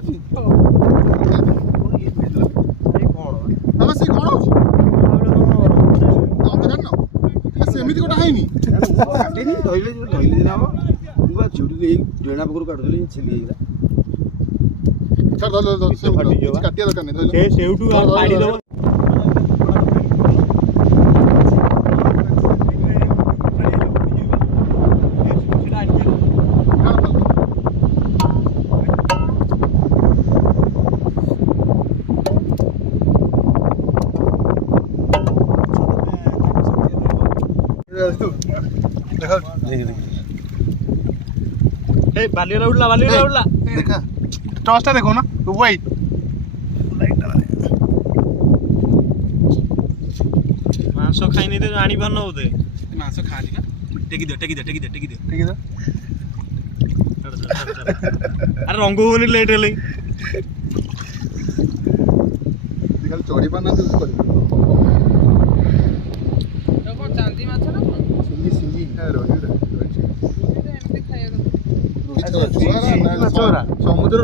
ଅଛି ଆମେ ସେ କ'ଣ ହଉଛି ତମେ ଜାଣିନ ସେମିତି ଗୋଟେ ହେଇନି କାଟିନି ଧଇଲେ ଦିନ ହବ ମୁଁ ବା ଝୁଡ଼ି ଡେଣା ପାଖରୁ କାଟୁଥିଲି ଛିଲି ହେଇଗଲା କାଟିବା ଦରକାର ନାହିଁ ସେ ସେଇଠୁ ପାଣି ଦବ बालिया उड़ला देखा टॉर्चटा देखो ना वाइट मांस खाई नहीं तो जानी पार न होते मांस खाली ना टेकी दे अरे रंग होनी लेट हेले खाली चढ़ी पार ना तो चांदी माछ ना सिंगी एमती खाइए समुद्र